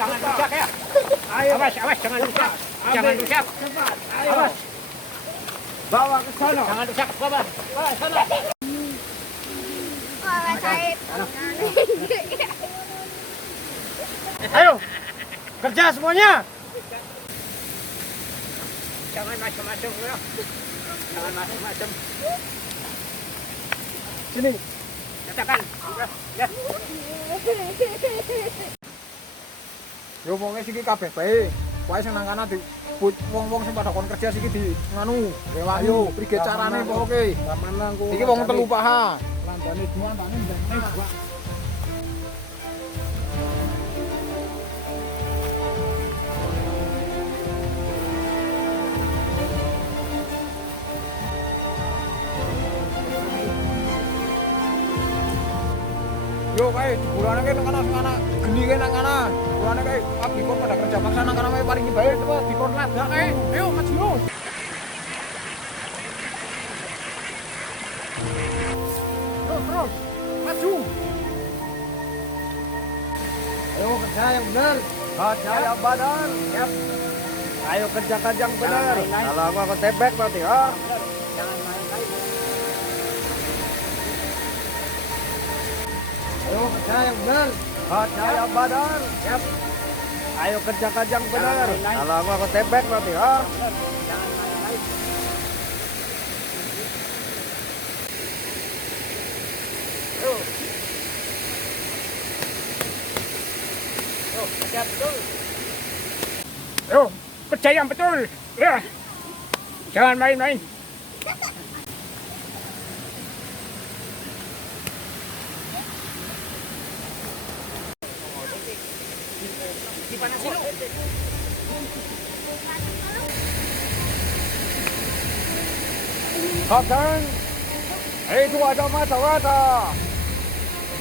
Jangan rusak ya. Awas, jangan rusak. Jangan rusak. Awas. Bawa ke sana. Jangan rusak, bawa. Sana. Ayo, kerja semuanya. Jangan macam-macam ya. Jangan macam-macam. Sini. Katakan. Ya. Yo wonge siki kabeh bae. Wae sing nang kana di wong-wong sing pada kon kerja siki di nganu, rewangi, prige carane pokoke. Iki wong telu paha. Landane diantane ndang. Yo kae diburane kae nang kana sing ana geni kae nang kana. Burane kae abdi kon pada kerja maksa nang kana wae paringi bae cepet dikon ladak kae. Ayo maju yo. Terus. Maju. Ayo kerja yang benar. Kerja yang benar. Siap. Ayo kerjakan yang benar. Kalau aku tebek berarti ha. Jangan main-main. Ayo kerja yang benar. Kerja yang benar. Siap. Ayo kerjakan yang benar. Kalau aku tebek berarti ha. Jangan main-main. Yo, kerja betul. Yo, kerja yang betul. Ya. Jangan main-main. Dipanasin lu. Kapten, itu ada mata-mata.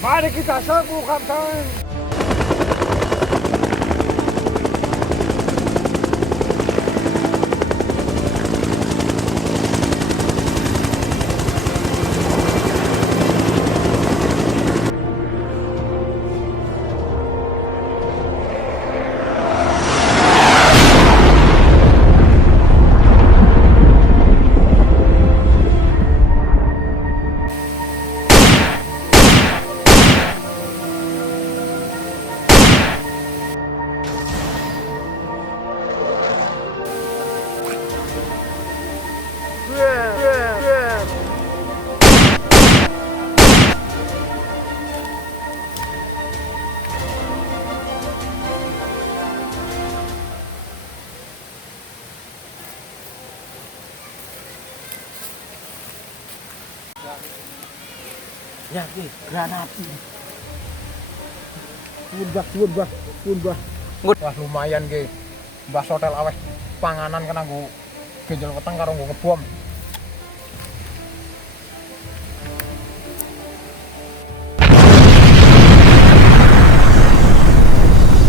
Mari kita serbu, Kapten. Ya, granat. Pun bah. Wah lumayan ge. Mbah hotel aweh panganan kena nggo genjol weteng karo nggo ngebom.